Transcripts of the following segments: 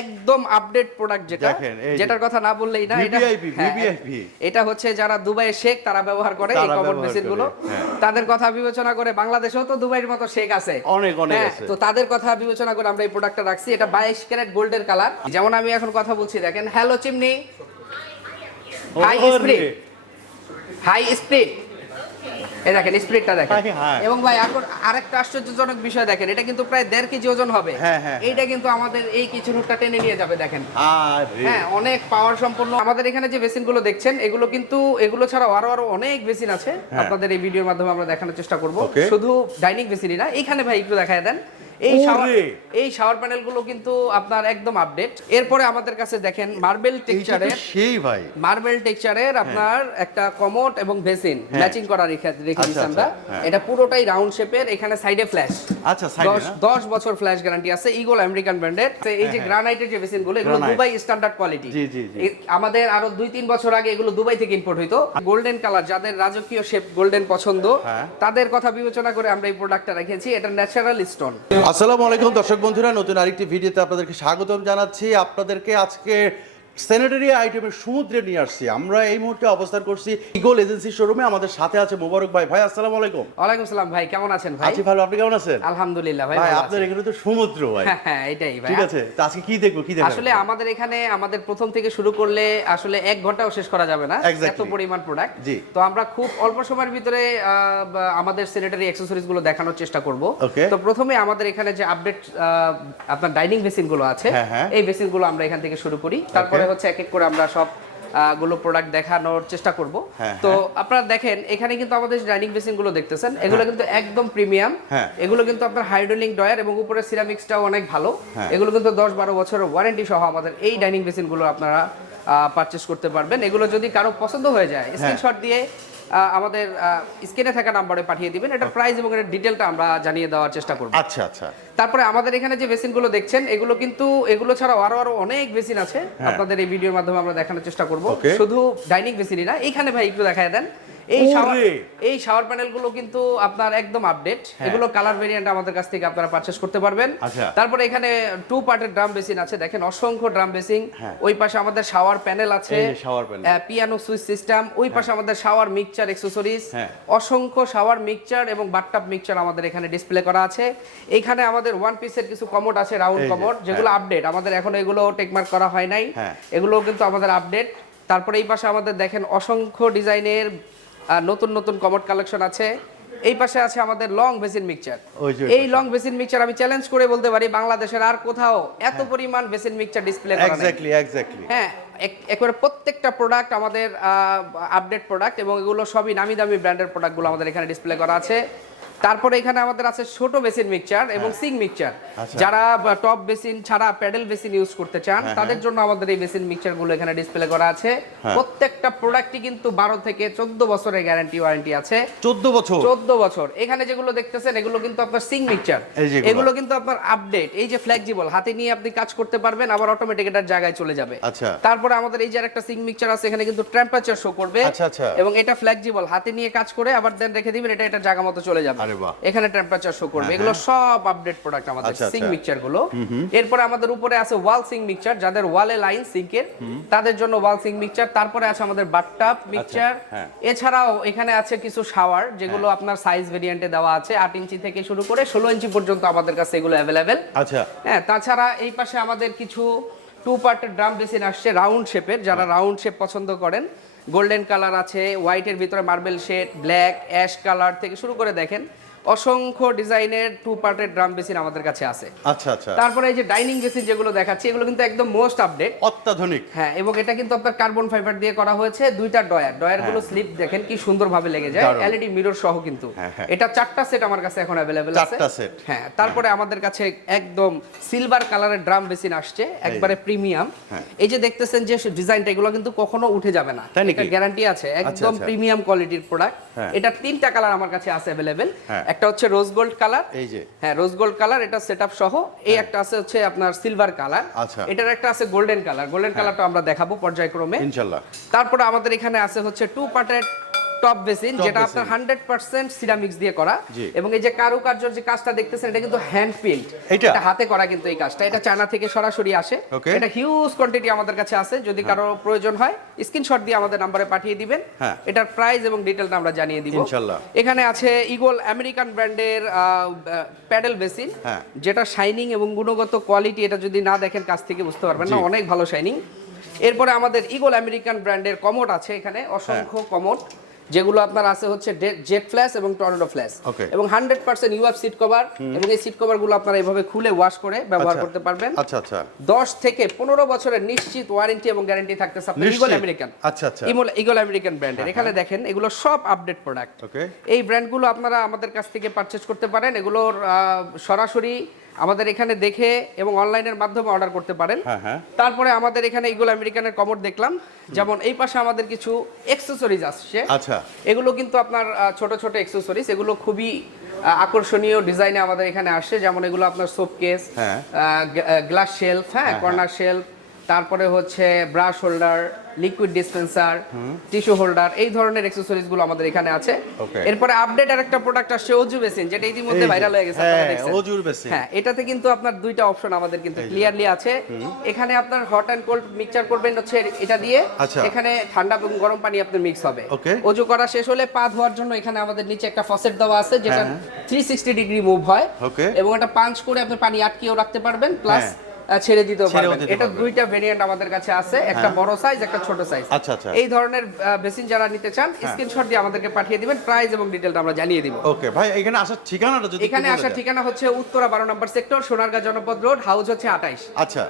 একদম update product যেটা যেটার কথা না বললেই না এটা হ্যাঁ, এটা হচ্ছে যারা দুবাইয়ে শেখ তারা ব্যবহার করে এই কমন মেশিনগুলো। হ্যাঁ। তাদের কথা বিবেচনা করে বাংলাদেশেও তো দুবাইয়ের মতো শেখ আছে। অনেক, অনেক হ্যাঁ, তো তাদের কথা বিবেচনা করে আমরা এই প্রোডাক্টটা রাখছি। এটা বাইশ ক্যারেট গোল্ডের কালার। যেমন আমি এখন কথা বলছি দেখেন hello chimney. High. Speed high speed এই দেখেন স্পিডটা দেখেন। হাই। এবং ভাই এখন আরেকটা আশ্চর্যজনক বিষয় দেখেন এটা কিন্তু প্রায় দেড় কেজি ওজন হবে। হ্যাঁ, হ্যাঁ, এইটা কিন্তু আমাদের এই টেনে নিয়ে যাবে দেখেন। হ্যাঁ অনেক পাওয়ার সম্পন্ন। আমাদের এখানে যে দেখছেন এগুলো কিন্তু এগুলো ছাড়াও আরও আরও অনেক বেসিন আছে। আপনাদের এই ভিডিওর মাধ্যমে আমরা দেখানোর চেষ্টা করব। হ্যাঁ। শুধু ডাইনিং বেসিনই না এখানে ভাই একটু দেখায় দেন। এই শাওয়ার এই শাওয়ার প্যানেলগুলো কিন্তু আপনার একদম আপডেট এরপরে আমাদের কাছে দেখেন মার্বেল টেক্সচারের সেই ভাই। মার্বেল টেক্সচারের আপনার একটা কমোড এবং বেসিন হ্যাঁ। ম্যাচিং করা রেখে রেখে দিচ্ছি আচ্ছা, আমরা। হ্যাঁ। এটা পুরোটাই রাউন্ড শেপের এখানে সাইডে ফ্ল্যাশ আচ্ছা দশ বছর ফ্ল্যাশ গ্যারান্টি আছে ইগল আমেরিকান ব্র্যান্ডের এই যে গ্রানাইটের যে বেসিনগুলো এগুলো দুবাই স্ট্যান্ডার্ড কোয়ালিটি। আমাদের আরও দুই তিন বছর আগে এগুলো দুবাই থেকে ইম্পোর্ট হইতো। গোল্ডেন কালার যাদের রাজকীয় শেপ গোল্ডেন পছন্দ হ্যাঁ। তাদের কথা বিবেচনা করে আমরা এই প্রোডাক্টটা রেখেছি এটা ন্যাচারাল স্টোন আসসালামু আলাইকুম দর্শক বন্ধুরা নতুন আরেকটি ভিডিওতে আপনাদেরকে স্বাগতম জানাচ্ছি। আপনাদেরকে আজকে স্যানিটারি আইটেমের সমুদ্রে নিয়ে আসছি। আমরা এই মুহূর্তে অবস্থান করছি ইগল এজেন্সি শোরুমে। আমাদের সাথে আছে মোবারক ভাই। ভাই আসসালামু আলাইকুম। ওয়ালাইকুম সালাম ভাই কেমন আছেন ভাই? আছি ভালো। আপনি কেমন আছেন? আলহামদুলিল্লাহ ভাই ভাই আপনার এখানে তো সমুদ্র ভাই। হ্যাঁ হ্যাঁ এটাই ভাই। ঠিক আছে তো আজকে কি দেখব কি দেখব আসলে আমাদের এখানে আমাদের প্রথম থেকে শুরু করলে আসলে এক ঘন্টাও শেষ করা যাবে না। এত পরিমাণ প্রোডাক্ট জি। তো আমরা খুব অল্প সময়ের ভিতরে আমাদের স্যানিটারি অ্যাক্সেসরিজগুলো দেখানোর চেষ্টা করব. তো প্রথমে আমাদের এখানে যে আপডেট আপনার ডাইনিং বেসিনগুলো আছে হ্যাঁ, হ্যাঁ। এই বেসিনগুলো আমরা এখান থেকে শুরু করি। তারপরে হচ্ছে এক এক করে আমরা সবগুলো প্রোডাক্ট দেখানোর চেষ্টা করব হ্যাঁ, তো আপনারা দেখেন এখানে কিন্তু আমাদের ডাইনিং বেসিনগুলো দেখতেছেন এগুলো কিন্তু একদম প্রিমিয়াম হ্যাঁ। এগুলো কিন্তু আপনার হাইড্রোলিক ডয়ার এবং উপরে সিরামিক্সটাও অনেক ভালো হ্যাঁ। এগুলো কিন্তু দশ বারো বছরের ওয়ারেন্টি সহ আমাদের এই ডাইনিং বেসিনগুলো আপনারা পারচেস করতে পারবেন এগুলো যদি কারও পছন্দ হয়ে যায় হ্যাঁ। স্ক্রিনশট দিয়ে আমাদের স্ক্রিনে থাকা নাম্বারে পাঠিয়ে দিবেন। এটা প্রাইস এবং এটার ডিটেলটা আমরা জানিয়ে দেওয়ার চেষ্টা করব। আচ্ছা আচ্ছা। তারপরে আমাদের এখানে যে বেসিনগুলো দেখছেন এগুলো কিন্তু এগুলো ছাড়াও আরও আরও অনেক বেসিন আছে। আপনাদের এই ভিডিওর মাধ্যমে আমরা দেখানোর চেষ্টা করব। হ্যাঁ। শুধু ডাইনিং বেসিনই না এখানে ভাই একটু দেখায় দেন। এই শাওয়ার! এই শাওয়ার প্যানেলগুলো কিন্তু আপনার একদম আপডেট হ্যাঁ। এগুলো কালার ভেরিয়েন্ট আমাদের কাছ থেকে আপনারা পারচেস করতে পারবেন আচ্ছা। তারপরে এখানে টু পার্টের ড্রাম বেসিন আছে দেখেন অসংখ্য ড্রাম বেসিং হ্যাঁ। ওই পাশে আমাদের শাওয়ার প্যানেল আছে। পিয়ানো সুইচ সিস্টেম ওই পাশে আমাদের শাওয়ার মিক্সচার অ্যাক্সেসরিজ হ্যাঁ। অসংখ্য শাওয়ার মিক্সচার এবং বাথটাব মিক্সচার আমাদের এখানে ডিসপ্লে করা আছে এখানে আমাদের ওয়ান পিসের কিছু কমোড আছে রাউন্ড কমোড যেগুলো আপডেট আমাদের এখন এগুলো টেকমার্ক করা হয় নাই হ্যাঁ। এগুলো কিন্তু আমাদের আপডেট তারপরে এই পাশে আমাদের দেখেন অসংখ্য ডিজাইনের নতুন নতুন কমোড কালেকশন আছে। এই পাশে আছে আমাদের লং বেসিন মিক্সচার। ওই এই লং বেসিন মিক্সচার আমি চ্যালেঞ্জ করে বলতে পারি বাংলাদেশের আর কোথাও এত পরিমাণ বেসিন মিক্সচার ডিসপ্লে করা নেই। এক্স্যাক্টলি এক্স্যাক্টলি হ্যাঁ এক- একবারে প্রত্যেকটা প্রোডাক্ট আমাদের আপডেট প্রোডাক্ট এবং এগুলো সবই নামি দামি ব্র্যান্ডের প্রোডাক্টগুলো আমাদের এখানে ডিসপ্লে করা আছে। তারপরে এখানে আমাদের আছে ছোট বেসিন মিক্সচার এবং সিং মিক্সচার। আচ্ছা। যারা টপ বেসিন ছাড়া প্যাডেল বেসিন ইউজ করতে চান তাদের জন্য আমাদের এই বেসিন মিক্সচারগুলো এখানে ডিসপ্লে করা আছে। প্রত্যেকটা প্রোডাক্টই কিন্তু বারো থেকে চোদ্দ বছরের গ্যারান্টি ওয়ারেন্টি আছে। 14 বছর? চোদ্দ বছর। এখানে যেগুলো দেখতেছেন এগুলো কিন্তু আপনার সিং মিক্সচার। এগুলো কিন্তু আপনার আপডেট এই যে ফ্লেক্সিবল হাতে নিয়ে আপনি কাজ করতে পারবেন আবার অটোমেটিক এটার জায়গায় চলে যাবে। আচ্ছা। তারপরে আমাদের এই যে একটা সিং মিক্সচার আছে এখানে কিন্তু টেম্পারেচার শো করবে। আচ্ছা। এবং এটা ফ্লেক্সিবল হাতে নিয়ে কাজ করে আবার দেন রেখে দিবেন এটা এটা জায়গা মতো চলে যাবে। আরে বাহ। এখানে টেম্পারেচার শো করবে। এগুলো সব আপডেট প্রোডাক্ট আমাদের আচ্ছা, সিং আচ্ছা। মিক্সচারগুলো। এরপরে আমাদের উপরে আছে ওয়াল সিং মিক্সচার যাদের ওয়ালে লাইন সিঙ্কের তাদের জন্য ওয়াল সিং মিক্সচার তারপরে আছে আমাদের বাথটাব মিক্সচার হ্যাঁ। এছাড়াও এখানে আছে কিছু শাওয়ার যেগুলো আপনার সাইজ ভেরিয়েন্টে দেওয়া আছে। আট ইঞ্চি থেকে শুরু করে ষোলো ইঞ্চি পর্যন্ত আমাদের কাছে এগুলো অ্যাভেলেবেল আচ্ছা। হ্যাঁ তাছাড়া এই পাশে আমাদের কিছু টু পার্টের ড্রাম বেসিন আসছে রাউন্ড শেপের যারা রাউন্ড শেপ পছন্দ করেন গোল্ডেন কালার আছে হোয়াইটের ভিতরে marble shade black ash colour থেকে শুরু করে দেখেন। অসংখ্য ডিজাইনের টু পার্টের ড্রাম বেসিন আমাদের কাছে আছে। আচ্ছা আচ্ছা। তারপরে এই যে ডাইনিং বেসিন যেগুলো দেখাচ্ছি এগুলো কিন্তু একদম মোস্ট আপডেট অত্যাধুনিক। হ্যাঁ এবং এটা কিন্তু আপনার কার্বন ফাইবার দিয়ে করা হয়েছে দুইটা ডয়ার ডয়ারগুলো স্লিপ দেখেন কি সুন্দরভাবে লেগে যায়। এলইডি মিরর সহ কিন্তু। হ্যাঁ, হ্যাঁ। এটা চারটা সেট আমার কাছে এখন অ্যাভেলেবেল আছে। চারটা set। হ্যাঁ তারপরে আমাদের কাছে একদম সিলভার কালারের ড্রাম বেসিন আসছে একবারে প্রিমিয়াম হ্যাঁ। এই যে দেখতেছেন যে ডিজাইনটা এগুলো কিন্তু কখনো উঠে যাবে না? এটা গ্যারান্টি আছে একদম আচ্ছা। প্রিমিয়াম কোয়ালিটির প্রোডাক্ট হ্যাঁ। এটা তিনটা কালার আমার কাছে আছে হ্যাঁ। একটা হচ্ছে রোজ গোল্ড কালার এই যে। হ্যাঁ রোজ গোল্ড কালার এটা সেটআপ সহ। এই একটা আছে হচ্ছে আপনার সিলভার কালার আচ্ছা। এটার একটা আছে গোল্ডেন কালার গোল্ডেন কালারটা আমরা দেখাবো পর্যায়ক্রমে। ইনশাআল্লাহ তারপরে আমাদের এখানে আছে হচ্ছে টু পার্টের টপ বেসিন যেটা আপনার হান্ড্রেড পার্সেন্ট সিরামিক্স দিয়ে করা। এবং এই যে কারুকার্যর যে কাজটা দেখতেছেন এটা কিন্তু হ্যান্ড প্রিন্ট এইটা? হাতে করা কিন্তু এই কাজটা। এটা চায়না থেকে সরাসরি আসে। এটা হিউজ কোয়ান্টিটি আমাদের কাছে আছে। যদি কারও প্রয়োজন হয় স্ক্রিনশট দিয়ে আমাদের নাম্বারে পাঠিয়ে দিবেন। হ্যাঁ। এটার প্রাইস এবং ডিটেলটা আমরা জানিয়ে দিব। এখানে আছে ইগল আমেরিকান ব্র্যান্ডের প্যাডেল বেসিন হ্যাঁ। যেটা শাইনিং এবং গুণগত কোয়ালিটি এটা যদি না দেখেন কাছ থেকে বুঝতে পারবেন না। অনেক ভালো শাইনিং এরপরে আমাদের ইগল আমেরিকান ব্র্যান্ডের কমোড আছে এখানে। অসংখ্য কমোড। যেগুলো আপনার আছে হচ্ছে জেট ফ্ল্যাশ এবং টর্নেডো ফ্ল্যাশ এবং hundred percent UF seat cover এবং এই সিট কভারগুলো আপনারা এভাবে খুলে ওয়াশ করে ব্যবহার আচ্ছা। করতে পারবেন। আচ্ছা আচ্ছা। দশ থেকে পনেরো বছরের নিশ্চিত ওয়ারেন্টি এবং গ্যারান্টি থাকতেছে আপনার ইগল আমেরিকান আচ্ছা, আচ্ছা। ইগল আমেরিকান ব্র্যান্ডের এখানে দেখেন এগুলো সব আপডেট প্রোডাক্ট. এই ব্র্যান্ডগুলো আপনারা আমাদের কাছ থেকে পারচেজ করতে পারেন। এগুলোর সরাসরি আমাদের এখানে দেখে এবং অনলাইনের মাধ্যমে অর্ডার করতে পারেন। হ্যাঁ, হ্যাঁ। তারপরে আমাদের এখানে এগুলো আমেরিকানের কমর দেখলাম। যেমন এই পাশে আমাদের কিছু এক্সেসরিজ আসছে। আচ্ছা। এগুলো কিন্তু আপনার ছোট ছোট এক্সেসরিজ এগুলো খুবই আকর্ষণীয় ডিজাইনে আমাদের এখানে আসে যেমন এগুলো আপনার সোপ কেস হ্যাঁ। গ্লাস শেলফ হ্যাঁ কর্নার শেলফ তারপরে হচ্ছে brush holder liquid dispenser tissue holder এই ধরনের অ্যাক্সেসরিজগুলো আমাদের এখানে আছে এরপরে আপডেট আরেকটা প্রোডাক্ট আসছে ওজু বেসিন যেটা ইতিমধ্যে ভাইরাল হয়ে গেছে আপনারা হ্যাঁ, দেখছেন। অজুর basin। হ্যাঁ এটাতে কিন্তু আপনার দুইটা অপশন আমাদের কিন্তু ক্লিয়ারলি আছে এখানে আপনার হট অ্যান্ড কোল্ড মিক্সচার করবেন হচ্ছে এটা দিয়ে আচ্ছা। এখানে ঠান্ডা এবং গরম পানি আপনার মিক্স হবে. অজু করা শেষ হলে পা ধোয়ার জন্য এখানে আমাদের নিচে একটা ফসেট দেওয়া আছে যেটা হ্যাঁ। থ্রি সিক্সটি ডিগ্রি মুভ হয়. এবং এটা পাঞ্চ করে আপনি পানি আটকেও রাখতে পারবেন প্লাস হ্যাঁ। ছেড়ে ছেড়েও পারবেন। এটা দুইটা ভেরিয়েন্ট আমাদের কাছে আছে একটা বড় সাইজ একটা ছোট সাইজ আচ্ছা, আচ্ছা। এই ধরনের বেসিন যারা নিতে চান স্ক্রিনশট দিয়ে আমাদেরকে পাঠিয়ে দিবেন প্রাইস এবং ডিটেলটা আমরা জানিয়ে দিব। ওকে ভাই এখানে আসার ঠিকানাটা যদি এখানে আসার ঠিকানা হচ্ছে উত্তরা বারো নম্বর সেক্টর সোনারগাঁ জনপদ রোড হাউস হচ্ছে আঠাইশ। আচ্ছা।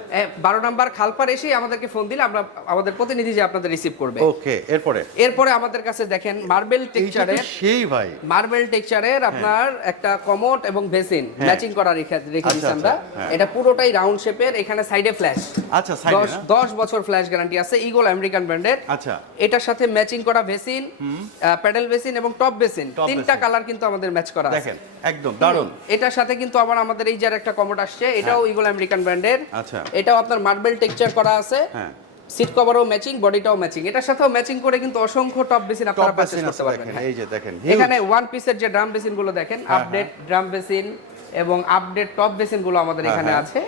বারো নম্বর খালপার এসে আমাদেরকে ফোন দিলে আমরা আমাদের প্রতিনিধি যে আপনাদের রিসিভ করবে। ওকে এরপরে? এরপরে আমাদের কাছে দেখেন মার্বেল এইটা টেক্সচারের সেই ভাই। মার্বেল টেক্সচারের আপনার একটা কমোড এবং বেসিন হ্যাঁ। ম্যাচিং করা রেখে রেখে আচ্ছা, আমরা আচ্ছা, হ্যাঁ। এটা পুরোটাই রাউন্ড শেপের এখানে সাইডে ফ্ল্যাশ আচ্ছা সাইডে দশ দশ বছর ফ্ল্যাশ গ্যারান্টি আছে ইগল আমেরিকান ব্র্যান্ডের আচ্ছা। এটার সাথে ম্যাচিং করা বেসিন প্যাডেল বেসিন এবং টপ বেসিন। তিনটা কালার কিন্তু আমাদের ম্যাচ করা আছে। দেখেন একদম দারুণ। এটার সাথে কিন্তু আবার আমাদের এই যার একটা কমোড আসছে এটাও ইগল আমেরিকান ব্র্যান্ডের আচ্ছা। এটাও আপনার মার্বেল টেক্সচার করা আছে। হ্যাঁ। সিট কভারও ম্যাচিং বডিটাও ম্যাচিং এটার সাথেও ম্যাচিং করে কিন্তু অসংখ্য টপ বেসিন আপনারা পারচেজ করতে পারবেন। হ্যাঁ। এই যে দেখেন এখানে ওয়ান পিসের যে ড্রাম বেসিনগুলো দেখেন হ্যাঁ, আপডেট ড্রাম বেসিন এবং আপডেট টপ বেসিনগুলো আমাদের হ্যাঁ, এখানে হ্যাঁ। আছে।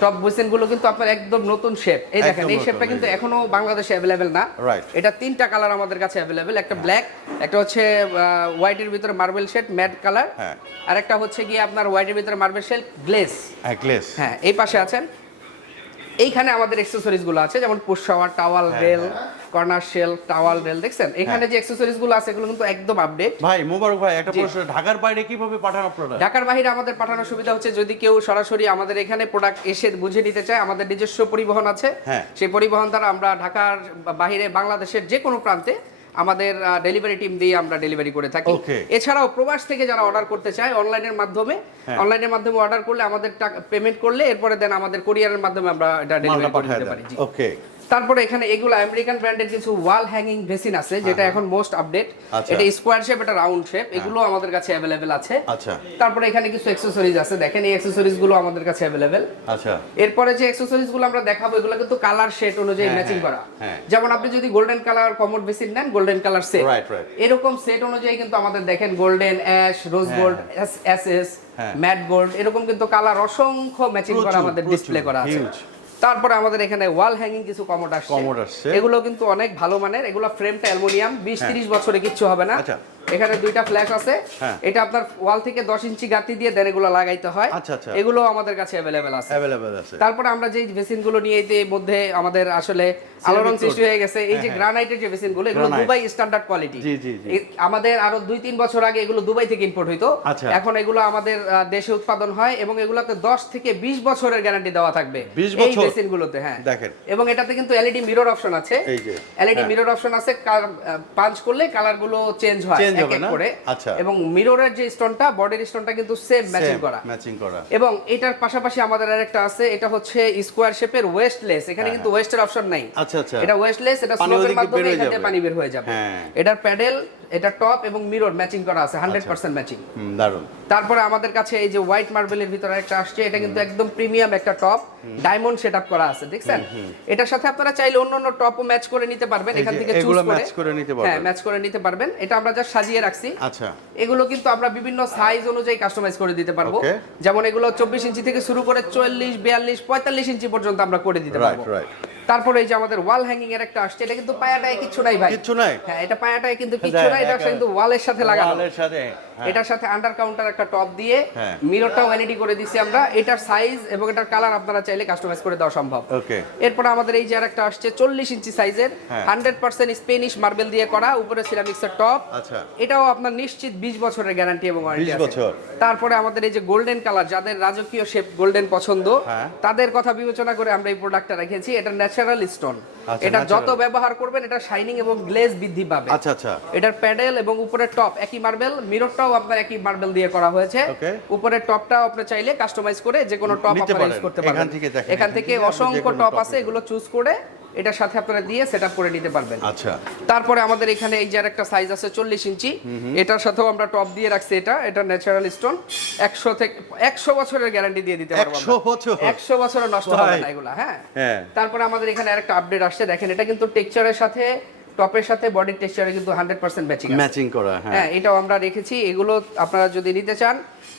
টপ বুসেনগুলো গুলো কিন্তু আপনার একদম নতুন শেপ এই দেখেন এই শেপটা কিন্তু এখনও বাংলাদেশে অ্যাভেলেবেল না। এটা তিনটা কালার আমাদের কাছে অ্যাভেলেবেল একটা ব্ল্যাক একটা হচ্ছে হোয়াইটের ভিতরে মার্বেল শেড ম্যাট কালার হ্যাঁ। আর একটা হচ্ছে গিয়ে আপনার হোয়াইটের ভিতরে মার্বেল শেড গ্লেস অ্যাগ্লেস হ্যাঁ এই পাশে আছেন। এইখানে আমাদের অ্যাক্সেসরিজগুলো আছে যেমন পুশ শাওয়ার টাওয়াল হ্যাঁ, rail corner shelf towel rail দেখছেন? এখানে যে অ্যাক্সেসরিজগুলো আছে এগুলো কিন্তু একদম আপডেট ভাই মোবারক ভাই একটা প্রশ্ন ঢাকার বাইরে কীভাবে পাঠান আপনারা ঢাকার বাইরে আমাদের পাঠানোর সুবিধা হচ্ছে যদি কেউ সরাসরি আমাদের এখানে প্রোডাক্ট এসে বুঝে নিতে চায় আমাদের নিজস্ব পরিবহন আছে। হ্যাঁ। সেই পরিবহন দ্বারা আমরা ঢাকার বাইরে বাংলাদেশের যে কোনো প্রান্তে আমাদের ডেলিভারি টিম দিয়ে আমরা ডেলিভারি করে থাকি। এছাড়াও প্রবাস থেকে যারা অর্ডার করতে চায় অনলাইনের মাধ্যমে হ্যাঁ। অনলাইনের মাধ্যমে অর্ডার করলে আমাদের পেমেন্ট করলে এরপরে দেন আমাদের কোরিয়ারের মাধ্যমে আমরা এটা ডেলিভারি করে পাঠায় দিতে দেন। পারি ওকে তারপরে এখানে এগুলো আমেরিকান ব্র্যান্ডের কিছু ওয়াল হ্যাঙ্গিং বেসিন আছে যেটা এখন মোস্ট আপডেট আচ্ছা। এটা স্কোয়ার শেপ এটা রাউন্ড শেপ এগুলো আমাদের কাছে অ্যাভেলেবেল আছে। আচ্ছা। তারপরে এখানে কিছু অ্যাক্সেসরিজ আছে দেখেন এই অ্যাক্সেসরিজগুলো আমাদের কাছে অ্যাভেলেবেল আচ্ছা। এরপরে যে অ্যাক্সেসরিজগুলো আমরা দেখাবো এগুলো কিন্তু কালার শেড অনুযায়ী হ্যাঁ, ম্যাচিং হ্যাঁ, করা। হ্যাঁ। যেমন আপনি যদি গোল্ডেন কালার কমোড বেসিন নেন golden colour set Right, right. এরকম সেট অনুযায়ী কিন্তু আমাদের দেখেন গোল্ডেন অ্যাশ রোজ হ্যাঁ, গোল্ড এস এস হ্যাঁ। ম্যাট গোল্ড এরকম কিন্তু কালার অসংখ্য ম্যাচিং করা আমাদের ডিসপ্লে করা আছে। তারপরে আমাদের এখানে ওয়াল হ্যাঙ্গিং কিছু কমোড আসছে কমোড আসছে। এগুলো কিন্তু অনেক ভালো মানের এগুলো ফ্রেমটা অ্যালুমিনিয়াম বিশ তিরিশ বছরে কিচ্ছু হবে না আচ্ছা। এখানে দুইটা ফ্ল্যাশ আছে। হ্যাঁ। এটা আপনার ওয়াল থেকে দশ ইঞ্চি গাতি দিয়ে দেন এগুলো লাগাইতে হয়। আচ্ছা, আচ্ছা। এগুলো আমাদের কাছে অ্যাভেলেবেল আছে। অ্যাভেলেবল আছে। তারপরে আমরা যে বেসিনগুলো নিয়ে এর মধ্যে আমাদের আসলে আলোড়ন সৃষ্টি হয়ে গেছে। এই যে হ্যাঁ, গ্রানাইটের যে বেসিনগুলো এগুলো দুবাই স্ট্যান্ডার্ড কোয়ালিটি জি, জি। আমাদের আরও দুই তিন বছর আগে এগুলো দুবাই থেকে ইম্পোর্ট হইতো। আচ্ছা। এখন এগুলো আমাদের দেশে উৎপাদন হয় এবং এগুলোতে দশ থেকে বিশ বছরের গ্যারান্টি দেওয়া থাকবে। 20 এই? বেসিন গুলোতে হ্যাঁ। দেখেন। এবং এটাতে কিন্তু এলইডি মিরর অপশন আছে। এই যে, এলইডি হ্যাঁ। মিরর অপশন আছে। পাঞ্চ করলে কালারগুলো চেঞ্জ হয়। হবে না? করে। আচ্ছা। এবং মিররের যে স্টোনটা বডির স্টোনটা কিন্তু সেম ম্যাচিং করা। ম্যাচিং করা। এবং এটার পাশাপাশি আমাদের আরেকটা আছে এটা হচ্ছে স্কোয়ার শেপের ওয়েস্টলেস এখানে কিন্তু ওয়েস্টের অপশন নাই। আচ্ছা, আচ্ছা। এটা ওয়েস্টলেস এটা স্লোপের মাধ্যমে এখান পানি বের হয়ে যাবে। হ্যাঁ। এটার প্যাডেল এটা টপ এবং মিরর ম্যাচিং করা আছে হান্ড্রেড আচ্ছা। পার্সেন্ট ম্যাচিং দারুণ তারপরে আমাদের কাছে এই যে হোয়াইট মার্বেলের ভিতরে একটা আসছে এটা কিন্তু একদম প্রিমিয়াম একটা টপ ডায়মন্ড সেটআপ করা আছে দেখছেন? এটার সাথে আপনারা চাইলে অন্য অন্য টপও ম্যাচ করে নিতে পারবেন। এখান থেকে চুজ করে match করে নিতে পারবেন। হ্যাঁ ম্যাচ করে নিতে পারবেন। এটা আমরা যা সাজিয়ে রাখছি। আচ্ছা। এগুলো কিন্তু আমরা বিভিন্ন সাইজ অনুযায়ী কাস্টমাইজ করে দিতে পারব। যেমন এগুলো চব্বিশ ইঞ্চি থেকে শুরু করে চল্লিশ বিয়াল্লিশ পঁয়তাল্লিশ ইঞ্চি পর্যন্ত আমরা করে দিতে পারব। তারপরে এই যে আমাদের ওয়াল হ্যাঙ্গিং এর একটা আসছে এটা কিন্তু পায়াটায় কিছু নাই ভাই কিছু নাই হ্যাঁ এটা পায়াটায় কিন্তু কিচ্ছু দেখ, নাই এটা একা- কিন্তু ওয়ালের সাথে লাগানো ওয়ালের সাথে হ্যাঁ। এটার সাথে আন্ডার কাউন্টার একটা টপ দিয়ে হ্যাঁ। মিররটাও এলইডি করে দিছি আমরা এটার সাইজ এবং এটার কালার আপনারা চাইলে কাস্টমাইজ করে দেওয়া সম্ভব ওকে এরপর আমাদের এই যে আরেকটা আসছে চল্লিশ ইঞ্চি সাইজের হ্যাঁ। হান্ড্রেড পার্সেন্ট স্পেনিশ মার্বেল দিয়ে করা উপরে সিরামিক্সের টপ আচ্ছা এটাও আপনার নিশ্চিত বিশ বছরের গ্যারান্টি এবং ওয়ারেন্টি 20 আছে বছর। তারপরে আমাদের এই যে গোল্ডেন কালার যাদের রাজকীয় শেপ গোল্ডেন পছন্দ হ্যাঁ। তাদের কথা বিবেচনা করে আমরা এই প্রোডাক্টটা রেখেছি এটা ন্যাচারাল স্টোন। আচ্ছা, এটা যত ব্যবহার করবেন এটা শাইনিং এবং গ্লেজ বৃদ্ধি পাবে। আচ্ছা আচ্ছা। এটার প্যাডেল এবং উপরের টপ একই মার্বেল মিররটাও আপনার একই মার্বেল দিয়ে করা হয়েছে. উপরের টপটাও আপনি চাইলে কাস্টমাইজ করে যে কোনো টপ আপনারা ইউজ পারেন। করতে এখান পারবেন থেকে এখান থেকে অসংখ্য টপ আছে এগুলো চুজ করে এটার সাথে আপনারা দিয়ে সেটআপ করে নিতে পারবেন। আচ্ছা। তারপরে আমাদের এখানে এই যে একটা সাইজ আছে চল্লিশ ইঞ্চি। এটার সাথেও আমরা টপ দিয়ে রাখছি এটা। এটা ন্যাচারাল স্টোন একশো থেকে একশো বছরের গ্যারান্টি দিয়ে দিতে পারব 100 বছর? একশো বছরের নষ্ট হবে না এগুলা হ্যাঁ। হ্যাঁ। তারপরে আমাদের এখানে আরেকটা আপডেট আসছে। দেখেন এটা কিন্তু টেক্সচারের সাথে টপের সাথে বডির টেক্সচারে কিন্তু হান্ড্রেড পার্সেন্ট ম্যাচিং ম্যাচিং করা হ্যাঁ। হ্যাঁ এটাও আমরা রেখেছি। এগুলো আপনারা যদি নিতে চান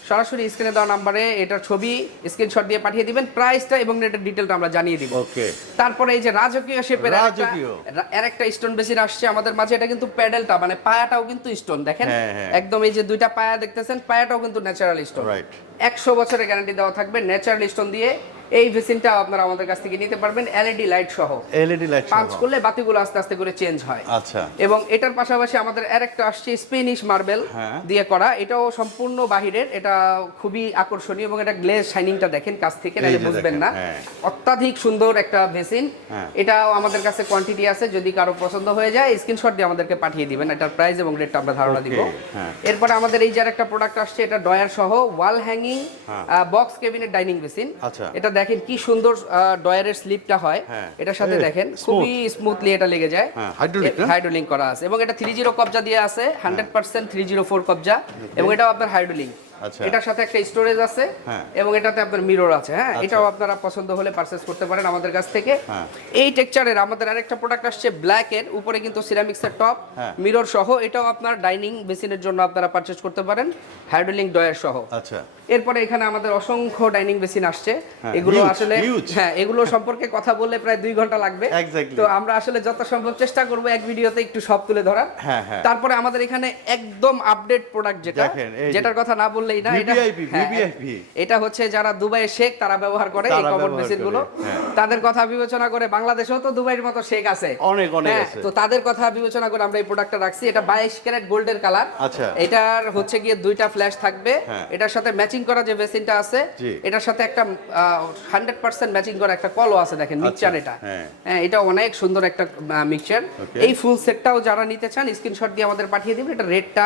সরাসরি স্ক্রিনে দেওয়া নাম্বারে এটার ছবি স্ক্রিনশট দিয়ে পাঠিয়ে দিবেন প্রাইসটা এবং এটার ডিটেলটা আমরা জানিয়ে দিব। ওকে তারপরে এই যে রাজকীয় শেপের রাজকীয়। আর একটা স্টোন বেসিন আসছে আমাদের মাঝে এটা কিন্তু প্যাডেলটা মানে পায়াটাও কিন্তু স্টোন দেখেন? হ্যাঁ, হ্যাঁ। একদম এই যে দুইটা পায়া দেখতেছেন পায়াটাও কিন্তু ন্যাচারাল স্টোন Right. একশো বছরের গ্যারান্টি দেওয়া থাকবে ন্যাচারাল স্টোন দিয়ে। এই ভেসিনটা আপনারা আমাদের কাছ থেকে নিতে পারবেন এলইডি লাইট সহ। এলইডি লাইট পাঁচ করলে বাতিগুলো আস্তে আস্তে করে চেঞ্জ হয়। আচ্ছা। এবং এটার পাশাপাশি আমাদের আরেকটা আসছে স্পেনিশ মার্বেল হ্যাঁ। দিয়ে করা। এটাও সম্পূর্ণ বাহিরের এটা খুবই আকর্ষণীয় এবং এটা গ্লেজ শাইনিংটা দেখেন কাছ থেকে নাহলে বুঝবেন না। হ্যাঁ। অত্যাধিক সুন্দর একটা ভেসিন হ্যাঁ। এটাও আমাদের কাছে কোয়ান্টিটি আছে যদি কারও পছন্দ হয়ে যায় স্ক্রিনশট দিয়ে আমাদেরকে পাঠিয়ে দিবেন। এটার প্রাইস এবং রেটটা আমরা ধারণা দিব। এরপরে আমাদের এই যে একটা প্রোডাক্ট আসছে এটা ডয়ার সহ wall hanging box cabinet dining আচ্ছা। এটা দেখেন কি সুন্দর ডয়ারের স্লিপটা হয়। হ্যাঁ। এটার সাথে দেখেন খুবই স্মুথলি এটা লেগে যায়। হাইড্রোলিক হাইড্রোলিং করা আছে। এবং এটা থ্রি জিরো কবজা দিয়ে আছে hundred percent three zero four কবজা। এবং এটা আপনার হাইড্রোলিং। এটার সাথে একটা স্টোরেজ আছে হ্যাঁ। এবং এটাতে আপনার মিরর আছে হ্যাঁ আচ্ছা। এটাও আপনারা পছন্দ হলে পারচেস করতে পারেন আমাদের কাছ থেকে হ্যাঁ। এই টেক্সচারের আমাদের আরেকটা প্রোডাক্ট আসছে ব্ল্যাক এর উপরে কিন্তু সিরামিক্স এর টপ। মিরর সহ এটাও আপনার ডাইনিং বেসিনের জন্য আপনারা পারচেস করতে পারেন হাইড্রোলিং ডয়ার সহ আচ্ছা এরপরে এখানে আমাদের অসংখ্য ডাইনিং বেসিন আসছে হ্যাঁ, এগুলো আসলে হ্যাঁ এগুলো সম্পর্কে কথা বললে প্রায় দুই ঘণ্টা লাগবে তো আমরা আসলে যত সম্ভব চেষ্টা করব এক ভিডিওতে একটু সব তুলে ধরার হ্যাঁ, হ্যাঁ। তারপরে আমাদের এখানে একদম আপডেট প্রোডাক্ট যেটা। যেটার কথা না বললেই না এটা হ্যাঁ, এটা হচ্ছে যারা দুবাইয়ে শেখ তারা ব্যবহার করে এই ব্যবহার মেশিনগুলো। হ্যাঁ। তাদের কথা বিবেচনা করে বাংলাদেশেও তো দুবাইয়ের মতো শেখ আছে। অনেক, অনেক হ্যাঁ, আছে। তো তাদের কথা বিবেচনা করে আমরা এই প্রোডাক্টটা রাখছি। এটা বাইশ ক্যারেট গোল্ডের কালার আচ্ছা। এটার হচ্ছে গিয়ে দুইটা ফ্ল্যাশ থাকবে। এটার সাথে ম্যাচিং করা যে বেসিনটা আছে এটার সাথে একটা হান্ড্রেড পার্সেন্ট ম্যাচিং করা একটা কলও আছে দেখেন মিক্সচার এটা। হ্যাঁ। হ্যাঁ এটা অনেক সুন্দর একটা মিক্সচার এই ফুল সেটটাও যারা নিতে চান স্ক্রিনশট দিয়ে আমাদের পাঠিয়ে দিবেন এটা রেটটা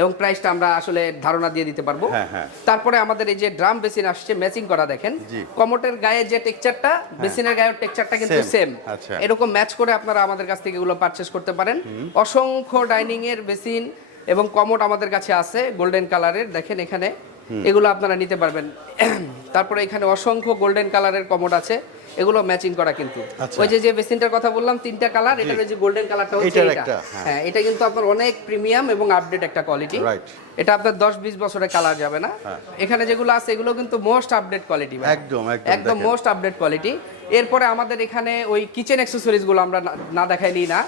এবং প্রাইসটা আমরা আসলে ধারণা দিয়ে দিতে পারব। হ্যাঁ, হ্যাঁ। তারপরে আমাদের এই যে ড্রাম বেসিন আসছে ম্যাচিং করা দেখেন। কমোটের গায়ে যে টেক্সচারটা বেসিনের গায়ের টেক্সচারটা কিন্তু সেম আচ্ছা। এরকম ম্যাচ করে আপনারা আমাদের কাছ থেকে এগুলো পারচেস করতে পারেন। অসংখ্য ডাইনিং এর বেসিন এবং কমোট আমাদের কাছে আছে গোল্ডেন কালারের দেখেন এখানে। এগুলো আপনারা নিতে পারবেন। তারপরে এখানে অসংখ্য গোল্ডেন কালারের কমোড আছে। এগুলো ম্যাচিং করা কিন্তু। আচ্ছা। ওই যে যে বেসিনটার কথা বললাম তিনটা কালার এটার যে গোল্ডেন কালারটা হচ্ছে এটা হ্যাঁ। হ্যাঁ এটা কিন্তু আপনার অনেক প্রিমিয়াম এবং আপডেট একটা কোয়ালিটি. এটা আপনার দশ বিশ বছরে কালার যাবে না। হ্যাঁ। এখানে যেগুলো আছে এগুলো কিন্তু মোস্ট আপডেট কোয়ালিটি একদম, একদম, মোস্ট আপডেট কোয়ালিটি এরপরে আমাদের এখানে ওই কিচেন অ্যাক্সেসরিজগুলো আমরা না- না দেখাইনি না।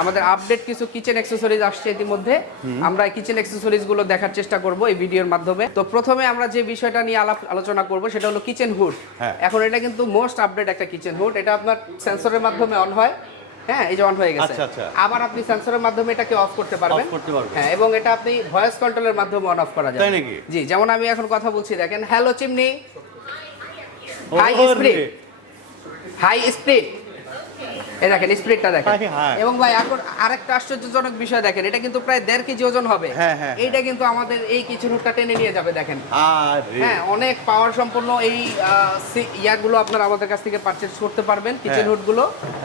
আমাদের আপডেট কিছু কিচেন অ্যাক্সেসরিজ আসছে ইতিমধ্যে। আমরা কিচেন অ্যাক্সেসরিজগুলো দেখার চেষ্টা করব এই ভিডিওর মাধ্যমে। তো প্রথমে আমরা যে বিষয়টা নিয়ে আলাপ আলোচনা করব সেটা হলো কিচেন হুড হ্যাঁ। এখন এটা কিন্তু মোস্ট আপডেট একটা কিচেন হুড এটা আপনার সেন্সরের মাধ্যমে অন হয়। হ্যাঁ এই যে অন হয়ে গেছে। আচ্ছা, আচ্ছা। আবার আপনি সেন্সরের মাধ্যমে এটাকে অফ করতে পারবেন। Off করতে পারবেন। হ্যাঁ এবং এটা আপনি ভয়েস কন্ট্রোলের মাধ্যমে অন অফ করা যায় তাই নাকি? জি যেমন আমি এখন কথা বলছি দেখেন hello chimney high. Speed high speed এই দেখেন স্প্রিটটা দেখেন। হায় হায়। এবং ভাই এখন আরেকটা আশ্চর্যজনক বিষয় দেখেন এটা কিন্তু প্রায় দেড় কেজি ওজন হবে। হ্যাঁ, হ্যাঁ, এইটা কিন্তু আমাদের এই কিচেন হুডটা টেনে নিয়ে যাবে দেখেন। হ্যাঁ অনেক পাওয়ার সম্পন্ন এই ইয়াগুলো আপনারা আমাদের কাছ থেকে পারচেজ করতে পারবেন কিচেন হ্যাঁ।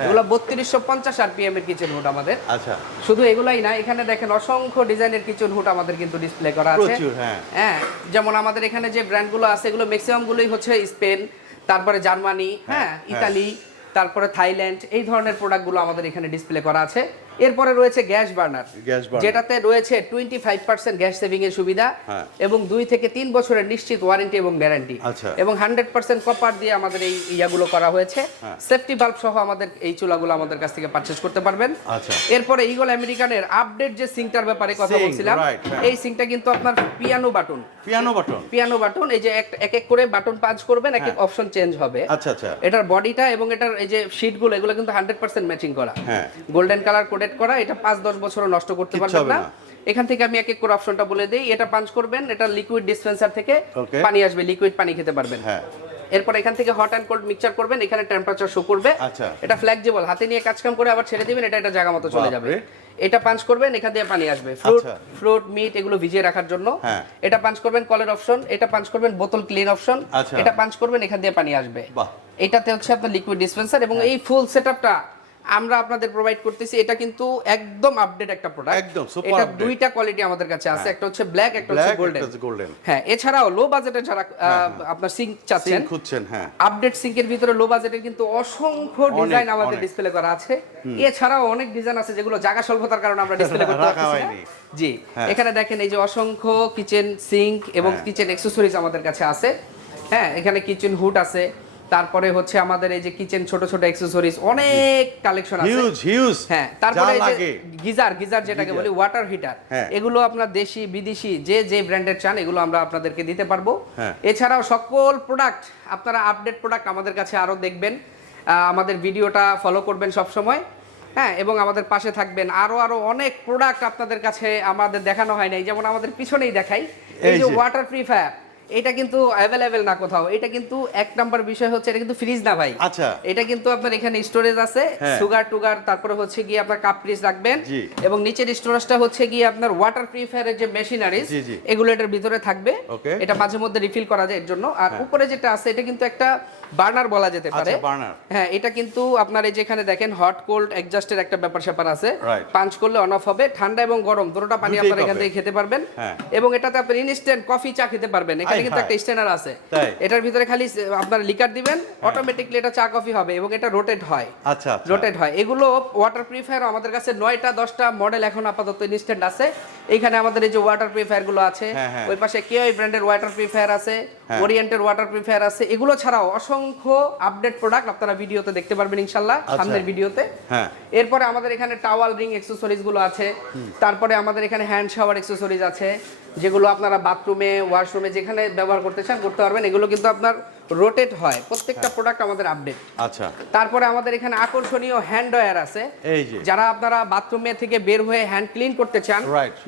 এগুলো বত্রিশশো পঞ্চাশ আরপিএম এর কিচেন হুড আমাদের। আচ্ছা। শুধু এগুলাই না এখানে দেখেন অসংখ্য ডিজাইনের কিচেন হুড আমাদের কিন্তু ডিসপ্লে করা আছে। হ্যাঁ। হ্যাঁ যেমন আমাদের এখানে যে ব্র্যান্ডগুলো আছে এগুলো ম্যাক্সিমাম গুলোই হচ্ছে স্পেন তারপরে জার্মানি হ্যাঁ ইতালি তারপরে থাইল্যান্ড এই ধরনের প্রোডাক্টগুলো আমাদের এখানে ডিসপ্লে করা আছে। এরপরে রয়েছে গ্যাস বার্নার যেটাতে রয়েছে twenty five percent gas saving এর সুবিধা হ্যাঁ। এবং দুই থেকে তিন বছরের নিশ্চিত ওয়ারেন্টি এবং গ্যারান্টি আচ্ছা। এবং হান্ড্রেড পার্সেন্ট কপার দিয়ে আমাদের এই ইয়াগুলো করা হয়েছে হ্যাঁ। সেফটি বাল্ব সহ আমাদের এই চুলাগুলো আমাদের কাছ থেকে পারচেজ করতে পারবেন আচ্ছা। এরপরে ইগল আমেরিকানের আপডেট যে সিঙ্কটার ব্যাপারে কথা বলছিলাম হ্যাঁ। এই সিঙ্কটা কিন্তু আপনার piano button piano button piano button এই যে এক- এক করে বাটন পাঁচ করবেন এক এক হ্যাঁ। অপশন চেঞ্জ হবে আচ্ছা আচ্ছা এটার বডিটা এবং এটার এই যে শীটগুলো এগুলো কিন্তু হান্ড্রেড পার্সেন্ট ম্যাচিং করা হ্যাঁ। গোল্ডেন কালার কোডেড করা এটা পাঁচ দশ বছরও নষ্ট করতে পারবেন না। এখান থেকে আমি এক এক করে অপশনটা বলে দিই এটা পাঞ্চ করবেন এটা লিকুইড ডিসপেন্সার থেকে পানি আসবে লিকুইড পানি খেতে পারবেন হ্যাঁ এরপর এখান থেকে হট অ্যান্ড কোল্ড মিক্সচার করবেন এখানে টেম্পারেচার শো করবে আচ্ছা। এটা ফ্লেক্সিবল হাতে নিয়ে কাজ কাম করে আবার ছেড়ে দিবেন এটা এটা জায়গা মতো চলে যাবে এটা পাঞ্চ করবেন এখান দিয়ে পানি আসবে ফ্রুট। ফ্রুট মিট এগুলো ভিজিয়ে রাখার জন্য হ্যাঁ। এটা পাঞ্চ করবেন কলের অপশন এটা পাঞ্চ করবেন বোতল ক্লিন অপশন। এটা পাঞ্চ করবেন এখান দিয়ে পানি আসবে। এটাতে হচ্ছে আপনার লিকুইড ডিসপেন্সার এবং হ্যাঁ। এই ফুল সেটআপটা আমরা আপনাদের প্রোভাইড করতেছি এটা কিন্তু একদম আপডেট একটা প্রোডাক্ট একদম, super এটা দুইটা কোয়ালিটি আমাদের কাছে আছে একটা হচ্ছে ব্ল্যাক একটা হচ্ছে গোল্ডেন গোল্ডেন হ্যাঁ এছাড়াও লো বাজেটের যারা আপনার সিঙ্ক চাচ্ছেন সিং খুঁজছেন হ্যাঁ। আপডেট সিঙ্কের ভিতরে লো বাজেটের কিন্তু অসংখ্য ডিজাইন আমাদের অনেক। ডিসপ্লে করা আছে। এছাড়াও অনেক ডিজাইন আছে যেগুলো জায়গা স্বল্পতার কারণে আমরা ডিসপ্লে করতে রাখা পারতেছি না। জি হ্যাঁ। এখানে দেখেন এই যে অসংখ্য কিচেন সিঙ্ক এবং হ্যাঁ। কিচেন অ্যাক্সেসরিজ আমাদের কাছে আছে। হ্যাঁ এখানে কিচেন হুড আছে। তারপরে হচ্ছে আমাদের এই যে কিচেন ছোট ছোট অ্যাক্সেসরিজ অনেক কালেকশন আছে। হিউজ হিউজ হ্যাঁ তারপরে এই যে গিজার গিজার যেটাকে বলি ওয়াটার হিটার হ্যাঁ। এগুলো আপনার দেশি বিদেশি যে যে ব্র্যান্ডের চান এগুলো আমরা আপনাদেরকে দিতে পারব। হ্যাঁ। এছাড়াও সকল প্রোডাক্ট আপনারা আপডেট প্রোডাক্ট আমাদের কাছে আরও দেখবেন। আমাদের ভিডিওটা ফলো করবেন সব সময় হ্যাঁ এবং আমাদের পাশে থাকবেন। আরও আরও অনেক প্রোডাক্ট আপনাদের কাছে আমাদের দেখানো হয় নাই। যেমন আমাদের পিছনেই দেখাই। এই যে। ওয়াটার প্রিফায়ার এটা কিন্তু অ্যাভেলেবেল না কোথাও এটা কিন্তু এক নাম্বার বিষয় হচ্ছে এটা কিন্তু ফ্রিজ না ভাই আচ্ছা। এটা কিন্তু আপনার এখানে স্টোরেজ আছে হ্যাঁ। সুগার টুগার তারপরে হচ্ছে গিয়ে আপনার কাপ ফ্রিজ রাখবেন এবং নিচের স্টোরেজটা হচ্ছে গিয়ে আপনার ওয়াটার প্রিফায়ারের যে মেশিনারিজ। এগুলো এটার ভিতরে থাকবে এটা মাঝে মধ্যে রিফিল করা যায় এর জন্য আর হ্যাঁ। উপরে যেটা আছে এটা কিন্তু একটা বার্নার বলা যেতে পারে। আচ্ছা, হ্যাঁ এটা কিন্তু আপনার এই যেখানে দেখেন হট কোল্ড অ্যাডজাস্টের একটা ব্যাপার স্যাপার আছে। পাঞ্চ করলে অন অফ হবে ঠান্ডা এবং গরম দুটোটা পানি আপনারা এখান থেকে খেতে পারবেন। হ্যাঁ। এবং এটাতে আপনি ইনস্ট্যান্ট কফি চা খেতে পারবেন। এখানে কিন্তু একটা স্ট্যান্ডার আছে। এটার ভিতরে খালি আপনার লিকার দিবেন অটোমেটিকলি এটা চা কফি হবে এবং এটা রোটেট হয়। আচ্ছা আচ্ছা। রোটেট হয়। এগুলো ওয়াটার প্রিফায়ার আমাদের কাছে নয়টা দশটা মডেল এখন আপাতত ইনস্ট্যান্ট আছে। এইখানে আমাদের এই যে ওয়াটার প্রিফায়ারগুলো আছে হ্যাঁ, হ্যাঁ। ওই পাশে কেওই ব্র্যান্ডের ওয়াটার প্রিফায়ার আছে। ওরিয়েন্টের ওয়াটার প্রিফায়ার আছে এগুলো ছাড়াও অসংখ্য আপডেট প্রোডাক্ট আপনারা ভিডিওতে দেখতে পারবেন ইনশাল্লাহ আচ্ছা। সামনের ভিডিওতে হ্যাঁ এরপরে আমাদের এখানে টাওয়াল রিং অ্যাক্সেসরিজগুলো আছে তারপরে আমাদের এখানে হ্যান্ড শাওয়ার অ্যাক্সেসরিজ আছে যেগুলো আপনারা বাথরুমে ওয়াশরুমে যেখানে ব্যবহার করতে চান করতে পারবেন এগুলো কিন্তু আপনার রোটেট হয় প্রত্যেকটা হ্যাঁ। প্রোডাক্ট আমাদের আপডেট আচ্ছা তারপরে আমাদের এখানে আকর্ষণীয় হ্যান্ড ড্রয়ার আছে এই যে যারা আপনারা বাথরুমে থেকে বের হয়ে হ্যান্ড ক্লিন করতে চান.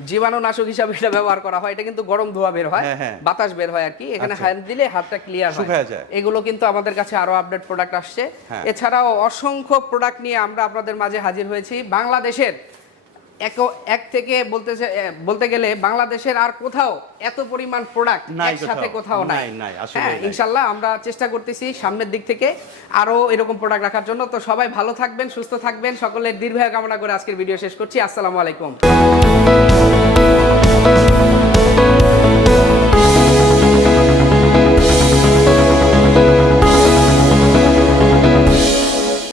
জীবাণুনাশক হিসাবে এটা ব্যবহার করা হয় এটা কিন্তু গরম ধোয়া বের হয় হ্যাঁ, হ্যাঁ। বাতাস বের হয় আর কি এখানে আচ্ছা। হ্যান্ড দিলে হাতটা ক্লিয়ার হয়। এগুলো কিন্তু আমাদের কাছে আরও আপডেট প্রোডাক্ট আসছে হ্যাঁ। এছাড়াও অসংখ্য প্রোডাক্ট নিয়ে আমরা আপনাদের মাঝে হাজির হয়েছি বাংলাদেশের এক এক থেকে বলতে চা- বলতে গেলে বাংলাদেশের আর কোথাও এত পরিমাণ প্রোডাক্ট একসাথে কোথাও। নাই, হ্যাঁ ইনশাল্লাহ আমরা চেষ্টা করতেছি সামনের দিক থেকে আরও এরকম প্রোডাক্ট রাখার জন্য। তো সবাই ভালো থাকবেন সুস্থ থাকবেন। সকলের দীর্ঘায়ু কামনা করে আজকের ভিডিও শেষ করছি। আসসালামু আলাইকুম।